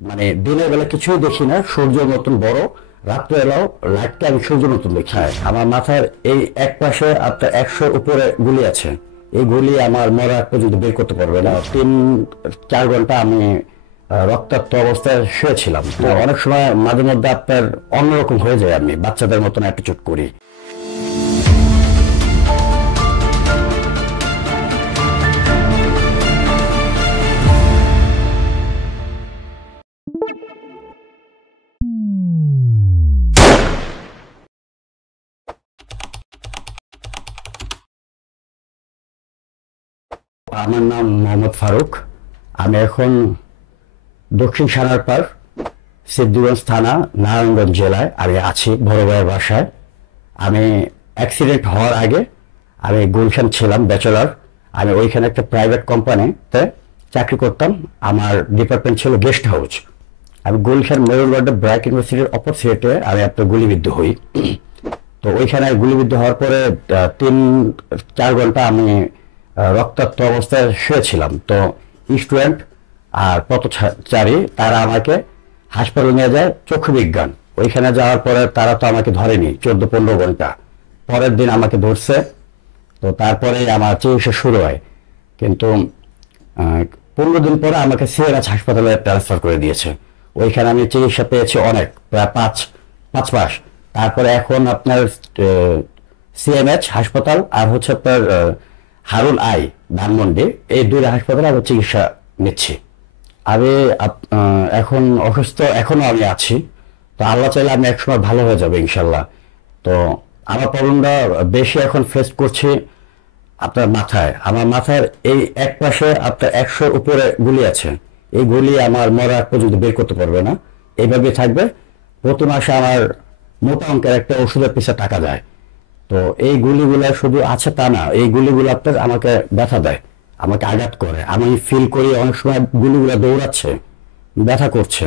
মানে দিনের বেলা কিছুই দেখি না, সূর্যের মতন বড়। রাত্রেবেলাও লাইটটা আমি সূর্যের মতন দেখি। হ্যাঁ, আমার মাথার এই এক পাশে আপনার 100 উপরে গুলি আছে। এই গুলি আমার মরা আগ পর্যন্ত বের করতে পারবে না। 3-4 ঘন্টা আমি রক্তাক্ত অবস্থায় শুয়েছিলাম। তো অনেক সময় মাঝে মধ্যে আপনার অন্যরকম হয়ে যায়, আমি বাচ্চাদের মতন অ্যাটিটিউড করি। আমার নাম মোহাম্মদ ফারুক। আমি এখন দক্ষিণ সানারপাড়, সিদ্ধিরগঞ্জ থানা, নারায়ণগঞ্জ জেলায় আমি আছি বড় ভাইয়ের বাসায়। আমি অ্যাক্সিডেন্ট হওয়ার আগে আমি গুলশান ছিলাম ব্যাচেলর। আমি ওইখানে একটা প্রাইভেট কোম্পানিতে চাকরি করতাম। আমার ডিপার্টমেন্ট ছিল গেস্ট হাউস। আমি গুলশান মেরুল রোডে ব্র্যাক ইউনিভার্সিটির অপোজিটে আমি আপনার গুলিবিদ্ধ হই। তো ওইখানে গুলিবিদ্ধ হওয়ার পরে 3-4 ঘন্টা আমি রক্তাক্ত অবস্থায় শুয়েছিলাম। তো স্টুডেন্ট আর পথচারী তারা আমাকে হাসপাতালে নিয়ে যায়, চক্ষু বিজ্ঞান। ওইখানে যাওয়ার পরে তারা তো আমাকে ধরেনি 14-15 ঘন্টা। পরের দিন আমাকে ধরছে। তো তারপরে আমার চিকিৎসা শুরু হয়। কিন্তু 15 দিন পরে আমাকে সিএমএইচ হাসপাতালে ট্রান্সফার করে দিয়েছে। ওইখানে আমি চিকিৎসা পেয়েছি অনেক, প্রায় 5 মাস। তারপরে এখন আপনার সিএমএইচ হাসপাতাল আর হচ্ছে আপনার হারুন আই ধানমন্ডি, এই দুইটা হাসপাতালে আমি চিকিৎসা নিচ্ছি। আমি এখন অসুস্থ, এখনো আমি আছি। তো আল্লাহ চাইলে আমি একসময় ভালো হয়ে যাবে ইনশাল্লাহ। তো আমার প্রবলেমটা বেশি এখন ফেস করছি আপনার মাথায়। আমার মাথার এই এক পাশে আপনার 100 উপরে গুলি আছে। এই গুলি আমার মরা আগ পর্যন্ত বের করতে পারবে না, এইভাবে থাকবে। প্রতি মাসে আমার মোটা অঙ্কের একটা ওষুধের পিছনে টাকা যায়। তো এই গুলিগুলো শুধু আছে তা না, এই গুলিগুলো আপনার আমাকে ব্যথা দেয়, আমাকে আঘাত করে। আমি ফিল করি অনেক সময় গুলিগুলো দৌড়াচ্ছে, ব্যথা করছে।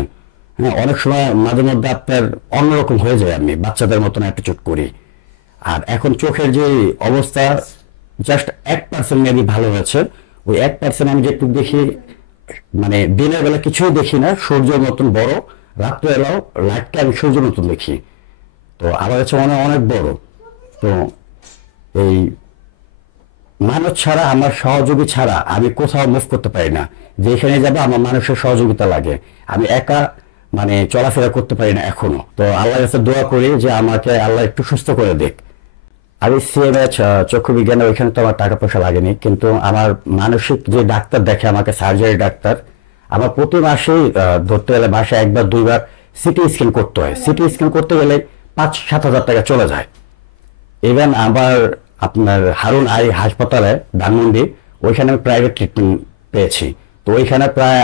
হ্যাঁ, অনেক সময় মাঝে মধ্যে আপনার অন্যরকম হয়ে যায়, আমি বাচ্চাদের মতন অ্যাটিটিউড করি। আর এখন চোখের যে অবস্থা, জাস্ট 1% মেবি ভালো হয়েছে। ওই 1% আমি যেটুকু দেখি, মানে দিনের বেলা কিছুই দেখি না, সূর্যের মতন বড়। রাত্রেবেলাও লাইটটা আমি সূর্যের মতন দেখি। তো আমার কাছে অনেক অনেক বড়। তো এই মানুষ ছাড়া, আমার সহযোগী ছাড়া আমি কোথাও মুভ করতে পারি না। যেখানে যাবে আমার মানুষের সহযোগিতা লাগে। আমি একা মানে চলাফেরা করতে পারি না এখনো। তো আল্লাহর কাছে দোয়া করি যে আমাকে আল্লাহ একটু সুস্থ করে দিক। আমি সিএমএইচ চক্ষু বিজ্ঞানে, ওইখানে তো আমার টাকা পয়সা লাগেনি, কিন্তু আমার মানসিক যে ডাক্তার দেখে আমাকে, সার্জারি ডাক্তার, আমার প্রতি মাসেই ধরতে গেলে মাসে 1-2 বার সিটি স্ক্যান করতে হয়। সিটি স্ক্যান করতে গেলে 5-7 হাজার টাকা চলে যায়। ইভেন আবার আপনার হারুন আই হাসপাতালে ধানমন্ডি, ওইখানে আমি প্রাইভেট ট্রিটমেন্ট পেয়েছি। তো ওইখানে প্রায়,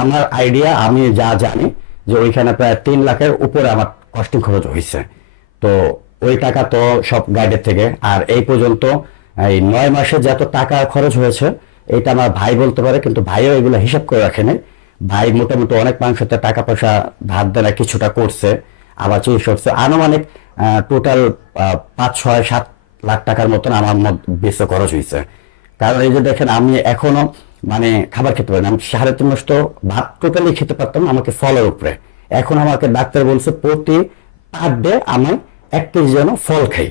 আমার আইডিয়া, আমি যা জানি যে ওইখানে প্রায় 3 লাখের উপরে আমার কস্টিং খরচ হয়েছে। তো ওই টাকা তো সব গাইডের থেকে। আর এই পর্যন্ত এই 9 মাসে যত টাকা খরচ হয়েছে এটা আমার ভাই বলতে পারে, কিন্তু ভাইও এগুলো হিসাব করে রাখেনি। ভাই মোটামুটি অনেক মানুষের টাকা পয়সা ধার দেনা কিছুটা করছে, আবার চিকিৎসা করছে। আনুমানিক টোটাল 5-6-7 লাখ টাকার মতন আমার বেঁচে খরচ হয়েছে। কারণ এই যে দেখেন, আমি এখনো মানে খাবার খেতে পারি না। আমি 3.5 মাস তো ভাত টোটালি খেতে পারতাম না, আমাকে ফলের উপরে। এখন আমাকে ডাক্তার বলছে প্রতি পার ডে আমি 1 কেজি যেন ফল খাই।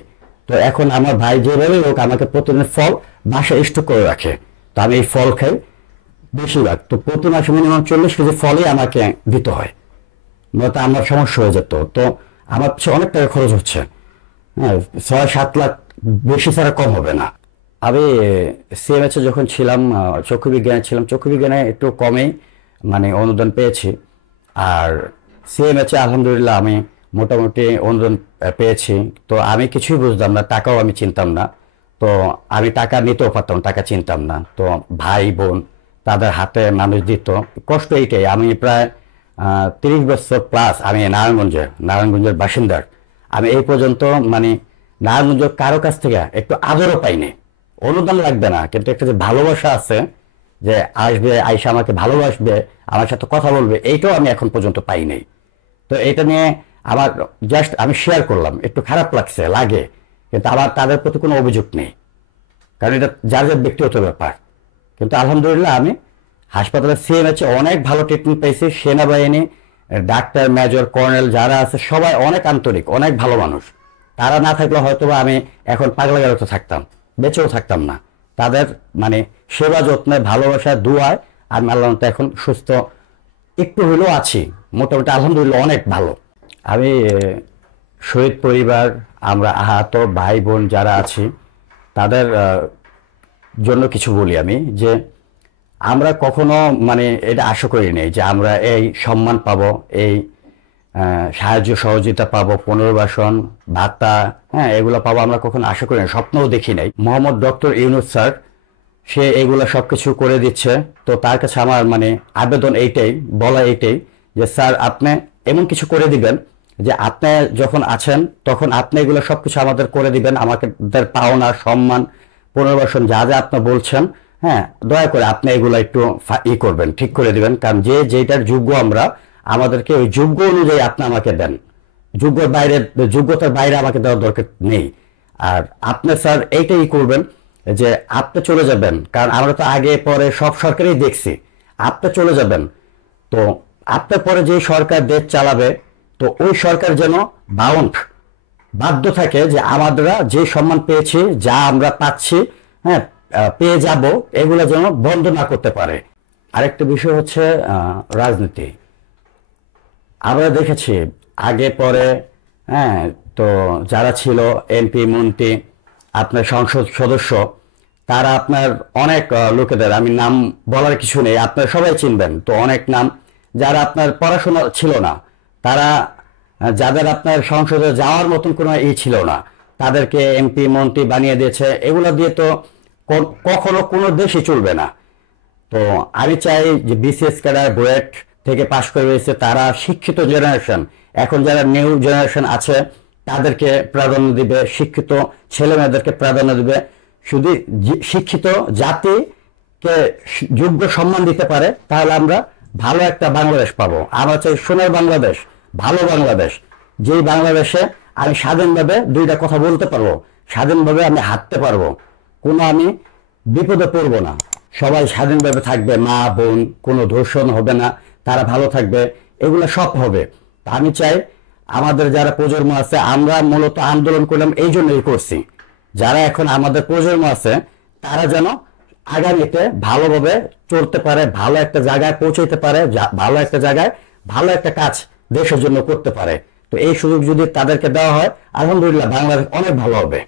তো এখন আমার ভাই যেভাবে হোক আমাকে প্রতিদিন ফল বাসায় স্টক করে রাখে। তো আমি এই ফল খাই বেশিরভাগ। তো প্রতি মাসে মিনিমাম 40 কেজি ফলই আমাকে দিতে হয়, নয়তো আমার সমস্যা হয়ে যেত। তো আমার পিছনে অনেক টাকা খরচ হচ্ছে। হ্যাঁ, 6-7 লাখ বেশি ছাড়া কম হবে না। আমি সিএমএইচে যখন ছিলাম, চক্ষু বিজ্ঞানে ছিলাম, চক্ষু বিজ্ঞানে একটু কমেই মানে অনুদান পেয়েছি। আর সিএমএইচে আলহামদুলিল্লাহ আমি মোটামুটি অনুদান পেয়েছি। তো আমি কিছুই বুঝতাম না, টাকাও আমি চিনতাম না। তো আমি টাকা নিতেও পারতাম, টাকা চিনতাম না। তো ভাই বোন তাদের হাতে মানুষ দিত। কষ্ট এইটাই। আমি প্রায় 30 বছর প্লাস আমি নারায়ণগঞ্জের বাসিন্দার। আমি এই পর্যন্ত মানে নারায়ণগঞ্জের কারো কাছ থেকে একটু আদরও পাইনি। অনুদান লাগবে না, কিন্তু একটা যে ভালোবাসা আছে, যে আসবে, আইসা আমাকে ভালোবাসবে, আমার সাথে কথা বলবে, এইটাও আমি এখন পর্যন্ত পাই নাই। তো এটা নিয়ে আমার জাস্ট আমি শেয়ার করলাম, একটু খারাপ লাগছে, লাগে, কিন্তু আমার তাদের প্রতি কোনো অভিযোগ নেই। কারণ এটা যার যার ব্যক্তিগত ব্যাপার। কিন্তু আলহামদুলিল্লাহ আমি হাসপাতালে সিএমএইচে অনেক ভালো ট্রিটমেন্ট পেয়েছি। সেনাবাহিনী, ডাক্তার, মেজর, কর্নেল যারা আছে সবাই অনেক আন্তরিক, অনেক ভালো মানুষ। তারা না থাকলে হয়তো আমি এখন পাগলাগারোতে থাকতাম, বেঁচেও থাকতাম না। তাদের মানে সেবা যত্নে, ভালোবাসা, দুয়ায় আমি আল্লাহর মতো এখন সুস্থ একটু হলেও আছি, মোটামুটি আলহামদুলিল্লাহ অনেক ভালো। আমি শহীদ পরিবার, আমরা আহত ভাই বোন যারা আছি তাদের জন্য কিছু বলি আমি, যে আমরা কখনো মানে এটা আশা করি নাই যে আমরা এই সম্মান পাবো, এই সাহায্য সহযোগিতা পাবো, পুনর্বাসন ভাতা, হ্যাঁ এগুলো পাবো আমরা কখনো আশা করি না, স্বপ্নও দেখি নাই। মোহাম্মদ ডক্টর ইউনূস স্যার সে এগুলো সব কিছু করে দিচ্ছে। তো তার কাছে আমার মানে আবেদন এইটাই, বলা এইটাই যে স্যার আপনি এমন কিছু করে দিবেন যে আপনি যখন আছেন তখন আপনি এগুলো সব কিছু আমাদের করে দিবেন, আমাদের পাওনা, সম্মান, পুনর্বাসন যা যা আপনি বলছেন, হ্যাঁ দয়া করে আপনি এগুলো একটু করবেন, ঠিক করে দিবেন। কারণ যে যেটার যোগ্য আমরা, আমাদেরকে ওই যোগ্য অনুযায়ী আপনি আমাকে দেন, যোগ্যতার বাইরে আমাকে দেওয়ার দরকার নেই। আর আপনি স্যার এইটাই করবেন যে আপনি চলে যাবেন, কারণ আমরা তো আগে পরে সব সরকারই দেখছি, আপনি চলে যাবেন তো আপনার পরে যে সরকার দেশ চালাবে, তো ওই সরকার যেন বাধ্য থাকে যে আমরা যে সম্মান পেয়েছি, যা আমরা পাচ্ছি, হ্যাঁ পেয়ে যাব, এগুলো যেন বন্ধ না করতে পারে। আরেকটা বিষয় হচ্ছে রাজনীতি। আমরা দেখেছি আগে পরে, হ্যাঁ তো যারা ছিল এমপি, মন্ত্রী, আপনার সংসদ সদস্য, তারা আপনার অনেক লোকেদের, আমি নাম বলার কিছু নেই, আপনারা সবাই চিনবেন, তো অনেক নাম যারা আপনার পড়াশোনা ছিল না, তারা যাদের আপনার সংসদে যাওয়ার মতন কোনো ছিল না, তাদেরকে এমপি মন্ত্রী বানিয়ে দিয়েছে। এগুলো দিয়ে তো কখনো কোনো দেশই চলবে না। তো আমি চাই যে বিসিএস ক্যাডার, বুয়েট থেকে পাশ করে রয়েছে তারা শিক্ষিত জেনারেশন, এখন যারা নিউ জেনারেশন আছে তাদেরকে প্রাধান্য দিবে, শিক্ষিত ছেলে মেয়েদেরকে প্রাধান্য দিবে। শুধু শিক্ষিত জাতিকে যোগ্য সম্মান দিতে পারে, তাহলে আমরা ভালো একটা বাংলাদেশ পাবো। আমরা চাই সোনার বাংলাদেশ, ভালো বাংলাদেশ, যেই বাংলাদেশে আমি স্বাধীনভাবে দুইটা কথা বলতে পারবো, স্বাধীনভাবে আমি হাঁটতে পারবো, কোনো আমি বিপদে পড়বো না, সবাই স্বাধীনভাবে থাকবে, মা বোন, কোনো ধর্ষণ হবে না, তারা ভালো থাকবে, এগুলো সব হবে। আমি চাই আমাদের যারা প্রজন্ম আছে, আমরা মূলত আন্দোলন করলাম এই জন্যই করছি, যারা এখন আমাদের প্রজন্ম আছে তারা যেন আগামীতে ভালোভাবে চলতে পারে, ভালো একটা জায়গায় পৌঁছাইতে পারে, ভালো একটা জায়গায় ভালো একটা কাজ দেশের জন্য করতে পারে। তো এই সুযোগ যদি তাদেরকে দেওয়া হয়, আলহামদুলিল্লাহ বাংলাদেশ অনেক ভালো হবে।